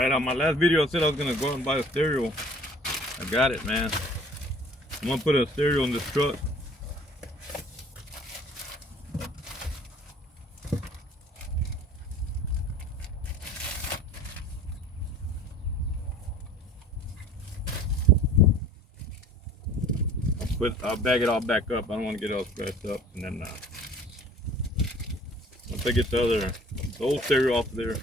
Alright, on my last video I said I was gonna go out and buy a stereo. I got it, man. I'm gonna put a stereo in this truck. I'll bag it all back up. I don't want to get it all scratched up, and then once I get the old stereo off there.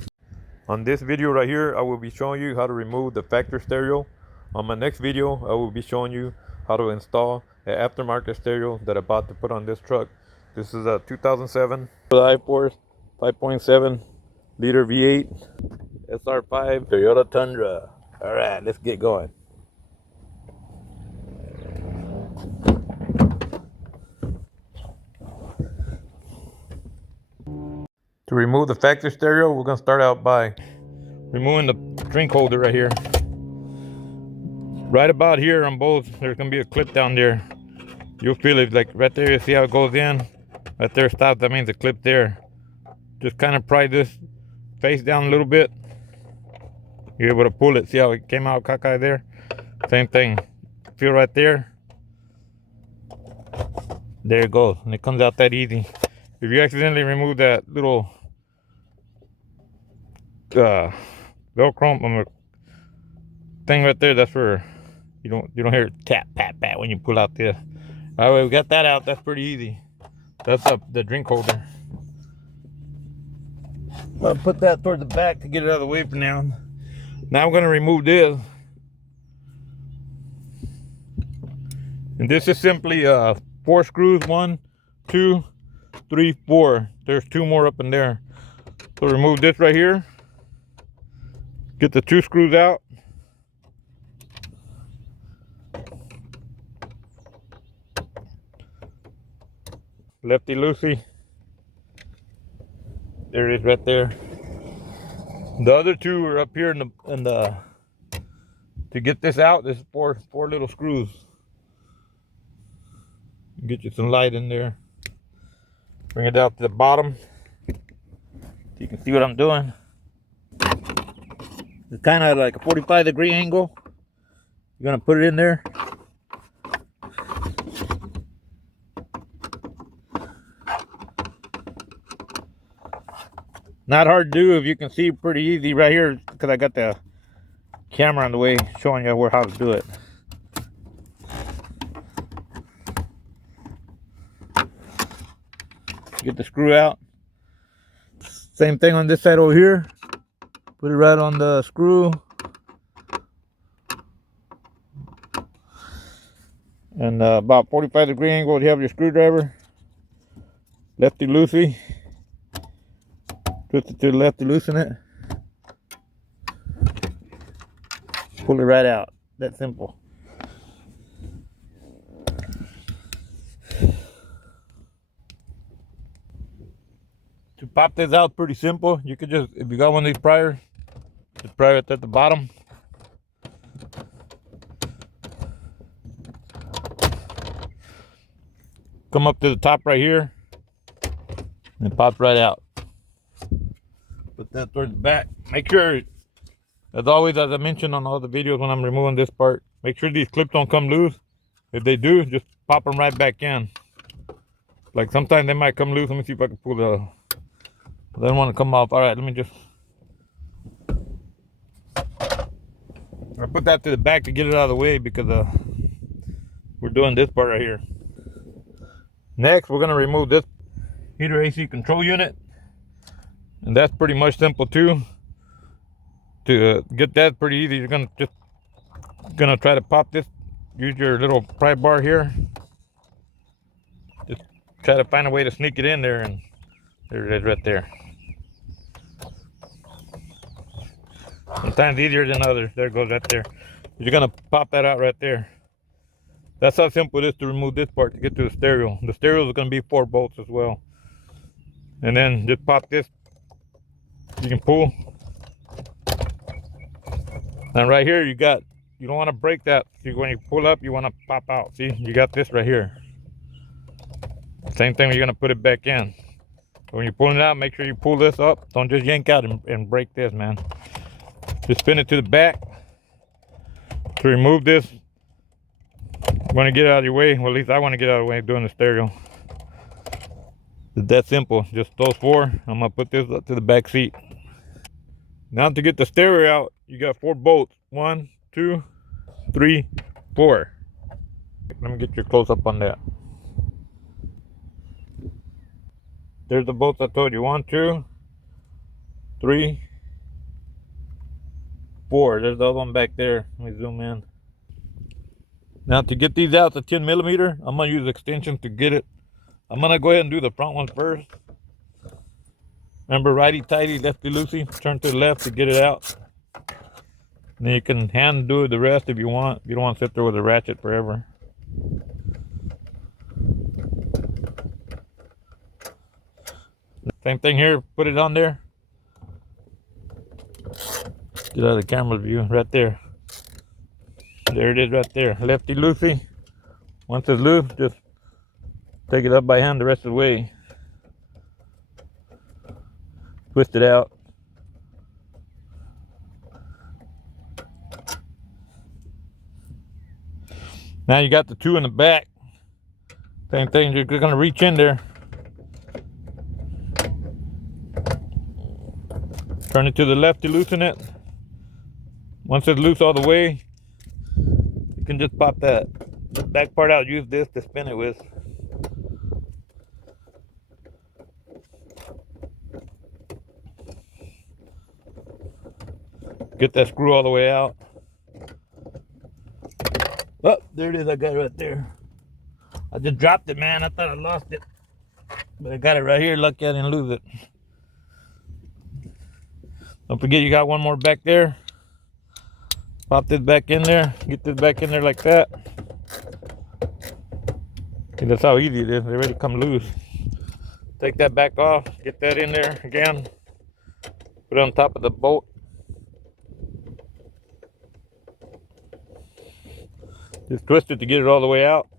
On this video right here, I will be showing you how to remove the factory stereo. On my next video, I will be showing you how to install an aftermarket stereo that I bought to put on this truck. This is a 2007 I-Force 5.7 liter V8 SR5 Toyota Tundra. All right, let's get going. To remove the factory stereo, we're going to start out by removing the drink holder right here. Right about here on both, there's going to be a clip down there. You'll feel it like right there. You see how it goes in? Right there stops. That means the clip there. Just kind of pry this face down a little bit. You're able to pull it. See how it came out cockeyed there? Same thing. Feel right there. There it goes. And it comes out that easy. If you accidentally remove that little Velcro thing right there, that's where you don't hear it tap pat pat when you pull out this. All right, we got that out. That's pretty easy. That's the drink holder. I'll put that towards the back to get it out of the way for now. Now I'm gonna remove this, and this is simply 4 screws. 1, 2, 3, 4. There's 2 more up in there. So remove this right here. Get the 2 screws out. Lefty loosey. There it is right there. The other 2 are up here in the to get this out, there's 4 little screws. Get you some light in there. Bring it out to the bottom so you can see what I'm doing. It's kind of like a 45-degree angle. You're gonna put it in there. Not hard to do, if you can see, pretty easy right here because I got the camera on the way showing you how to do it. Get the screw out. Same thing on this side over here. Put it right on the screw. And about 45-degree angle, you have your screwdriver. Lefty loosey. Twist it to the left to loosen it. Pull it right out. That simple. To pop this out, pretty simple. You could just, if you got one of these pliers, just pry it at the bottom. Come up to the top right here and it pops right out. Put that towards the back. Make sure, as always, as I mentioned on all the videos when I'm removing this part, make sure these clips don't come loose. If they do, just pop them right back in. Like sometimes they might come loose. Let me see if I can pull the, they don't want to come off. All right, let me just, I put that to the back to get it out of the way because we're doing this part right here. Next, we're going to remove this heater AC control unit. And that's pretty much simple too. To get that pretty easy, you're gonna try to pop this. Use your little pry bar here. Just try to find a way to sneak it in there, and there it is right there. Sometimes easier than others. There it goes right there. You're gonna pop that out right there. That's how simple it is to remove this part to get to the stereo. The stereo is gonna be 4 bolts as well. And then just pop this. You can pull. And right here you don't want to break that. See, when you pull up, you want to pop out. See, you got this right here. Same thing, you're going to put it back in. When you're pulling it out, make sure you pull this up. Don't just yank out and break this, man. Just spin it to the back. To remove this, you want to get it out of your way. Well, at least I want to get out of the way doing the stereo. It's that simple. Just those four. I'm gonna put this up to the back seat. Now to get the stereo out, you got 4 bolts. 1, 2, 3, 4. Let me get your close up on that. There's the bolts I told you. 1, 2, 3, 4. There's the other one back there. Let me zoom in. Now to get these out, the 10 millimeter, I'm gonna use extensions to get it. I'm gonna go ahead and do the front one first. Remember, righty tighty, lefty loosey. Turn to the left to get it out. And then you can hand do the rest if you want. You don't want to sit there with a ratchet forever. Same thing here. Put it on there. Get out of the camera view. Right there. There it is right there. Lefty loosey. Once it's loose, just take it up by hand the rest of the way. Twist it out. Now you got the 2 in the back. Same thing, you're gonna reach in there. Turn it to the left to loosen it. Once it's loose all the way, you can just pop that back part out. Use this to spin it with. Get that screw all the way out. Oh, there it is. I got it right there. I just dropped it, man. I thought I lost it. But I got it right here. Lucky I didn't lose it. Don't forget you got one more back there. Pop this back in there. Get this back in there like that. See, that's how easy it is. They already come loose. Take that back off. Get that in there again. Put it on top of the bolt. Just twist it to get it all the way out.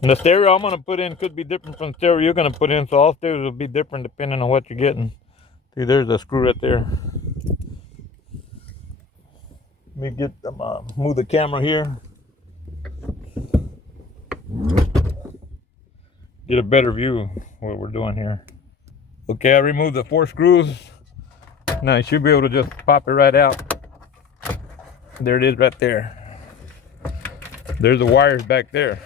And the stereo I'm going to put in could be different from the stereo you're going to put in. So all stereos will be different depending on what you're getting. See, there's a screw right there. Let me get them, move the camera here. Get a better view of what we're doing here. Okay, I removed the 4 screws. Now you should be able to just pop it right out. There it is right there. There's the wires back there.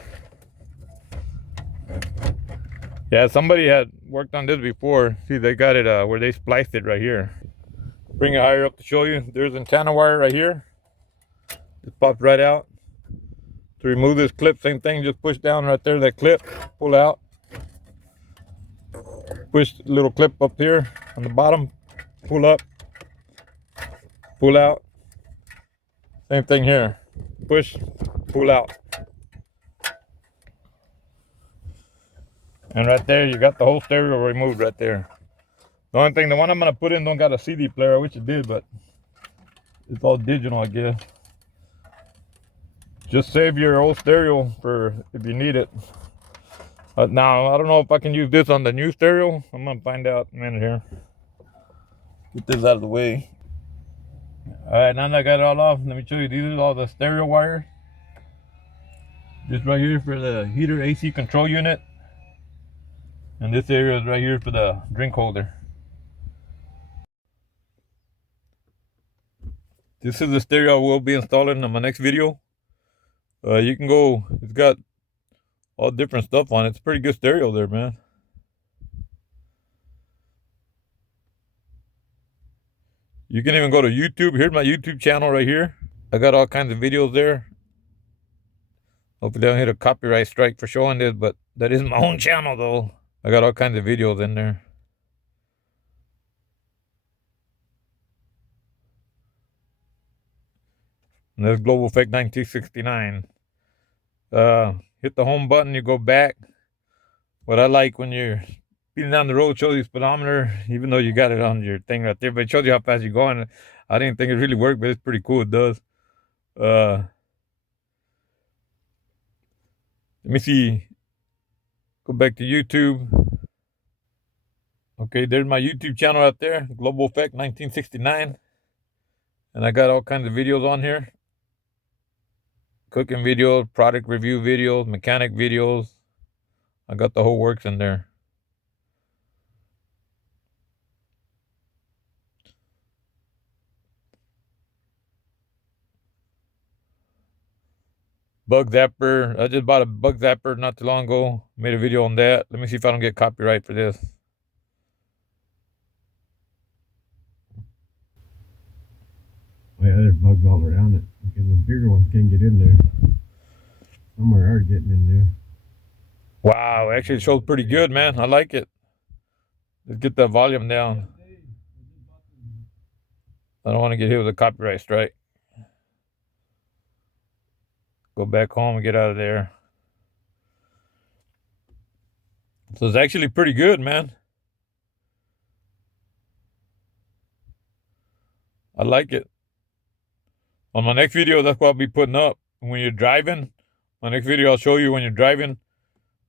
Yeah, somebody had worked on this before. See, they got it where they spliced it right here. Bring it higher up to show you. There's antenna wire right here. Just pops right out. To remove this clip, same thing, just push down right there, that clip, pull out. Push the little clip up here on the bottom, pull up, pull out. Same thing here. Push, pull out. And right there, you got the whole stereo removed right there. The only thing, the one I'm gonna put in don't got a CD player. I wish it did, but it's all digital, I guess. Just save your old stereo for if you need it. Now, I don't know if I can use this on the new stereo. I'm gonna find out in a minute here. Get this out of the way. All right, now that I got it all off, let me show you. These are all the stereo wires. This right here for the heater AC control unit. And this area is right here for the drink holder. This is the stereo we'll be installing in my next video. You can go, it's got all different stuff on it. It's a pretty good stereo there, man. You can even go to YouTube. Here's my YouTube channel right here. I got all kinds of videos there. Hopefully I don't hit a copyright strike for showing this, but that isn't my own channel though. I got all kinds of videos in there. And there's Global Effect 1969. Hit the home button, you go back. What I like when you're speeding down the road, shows you speedometer, even though you got it on your thing right there, but it shows you how fast you're going. I didn't think it really worked, but it's pretty cool. It does. Let me see. Go back to YouTube. Okay, there's my YouTube channel out there, Global Effect 1969. And I got all kinds of videos on here. Cooking videos, product review videos, mechanic videos. I got the whole works in there. Bug zapper. I just bought a bug zapper not too long ago. Made a video on that. Let me see if I don't get copyright for this. Oh yeah, there's bugs all around it because the bigger ones can't get in there. Some are getting in there. Wow, actually it shows pretty good, man. I like it. Let's get that volume down. I don't want to get hit with a copyright strike. Go back home and get out of there. So it's actually pretty good, man. I like it. On my next video, that's what I'll be putting up. When you're driving, my next video I'll show you when you're driving.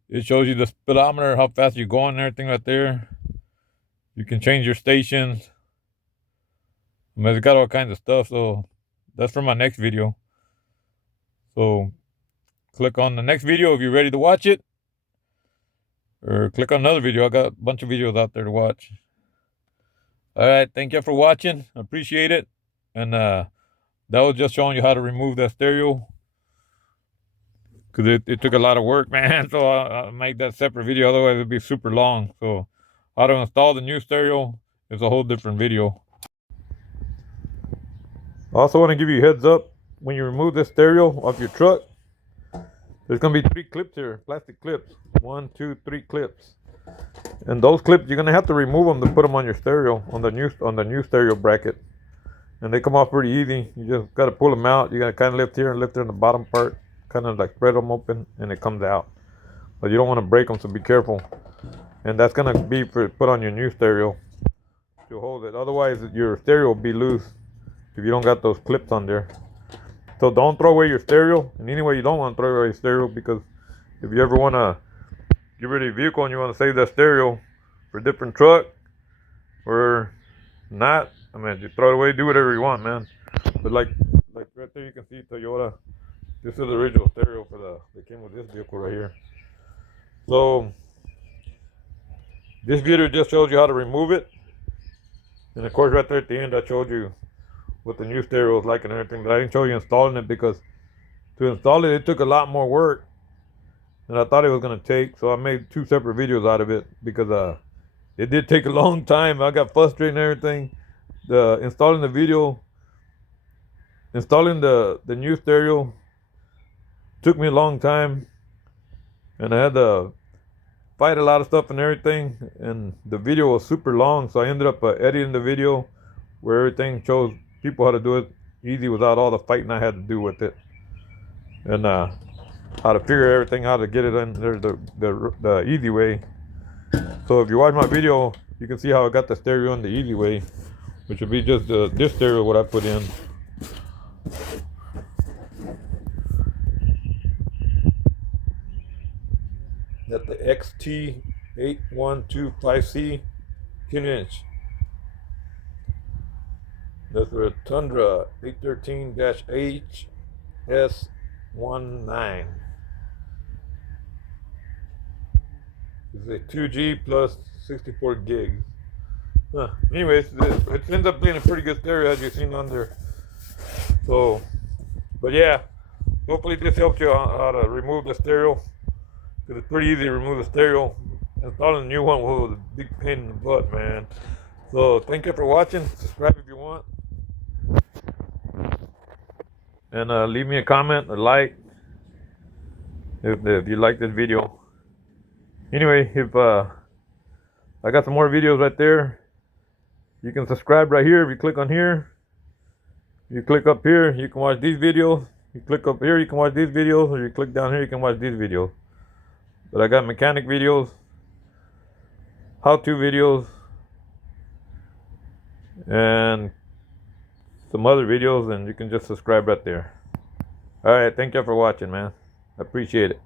It shows you the speedometer, how fast you're going and everything right there. You can change your stations. I mean, it's got all kinds of stuff, so that's for my next video. So click on the next video if you're ready to watch it. Or click on another video. I got a bunch of videos out there to watch. All right, thank you for watching. I appreciate it. And that was just showing you how to remove that stereo. Because it took a lot of work, man. So I'll make that separate video. Otherwise, it'd be super long. So how to install the new stereo is a whole different video. I also want to give you a heads up. When you remove this stereo off your truck, there's going to be 3 clips here. Plastic clips. 1, 2, 3 clips. And those clips, you're going to have to remove them to put them on your stereo, on the new stereo bracket. And they come off pretty easy. You just got to pull them out. You got to kind of lift here and lift in the bottom part. Kind of like spread them open and it comes out. But you don't want to break them, so be careful. And that's going to be put on your new stereo to hold it. Otherwise, your stereo will be loose if you don't got those clips on there. So don't throw away your stereo. And anyway, you don't want to throw away your stereo, because if you ever want to get rid of your vehicle and you want to save that stereo for a different truck or not, I mean, you throw it away, do whatever you want, man. But like right there, you can see Toyota. This is the original stereo that came with this vehicle right here. So this video just shows you how to remove it. And of course, right there at the end, I showed you what the new stereo is like and everything. But I didn't show you installing it, because to install it took a lot more work than I thought it was going to take. So I made 2 separate videos out of it, because it did take a long time. I got frustrated and everything. Installing the new stereo took me a long time, and I had to fight a lot of stuff and everything, and the video was super long, so I ended up editing the video where everything shows people how to do it easy without all the fighting I had to do with it, and how to figure everything out to get it in there the easy way. So if you watch my video, you can see how I got the stereo in the easy way, which would be just this stereo what I put in. Got the XT8125C 10-inch. That's for a Tundra 813-HS19. It's a 2G plus 64 gigs. Anyways, it ends up being a pretty good stereo, as you've seen on there. So, but yeah, hopefully this helped you how to remove the stereo. Because it's pretty easy to remove the stereo. Installing a new one was a big pain in the butt, man. So thank you for watching. Subscribe if you want. And leave me a comment, a like, if you like this video. Anyway, if I got some more videos right there. You can subscribe right here if you click on here. You click up here, you can watch these videos. You click up here, you can watch these videos. Or you click down here, you can watch these videos. But I got mechanic videos, how-to videos, and some other videos, and you can just subscribe right there. Alright, thank you for watching, man. I appreciate it.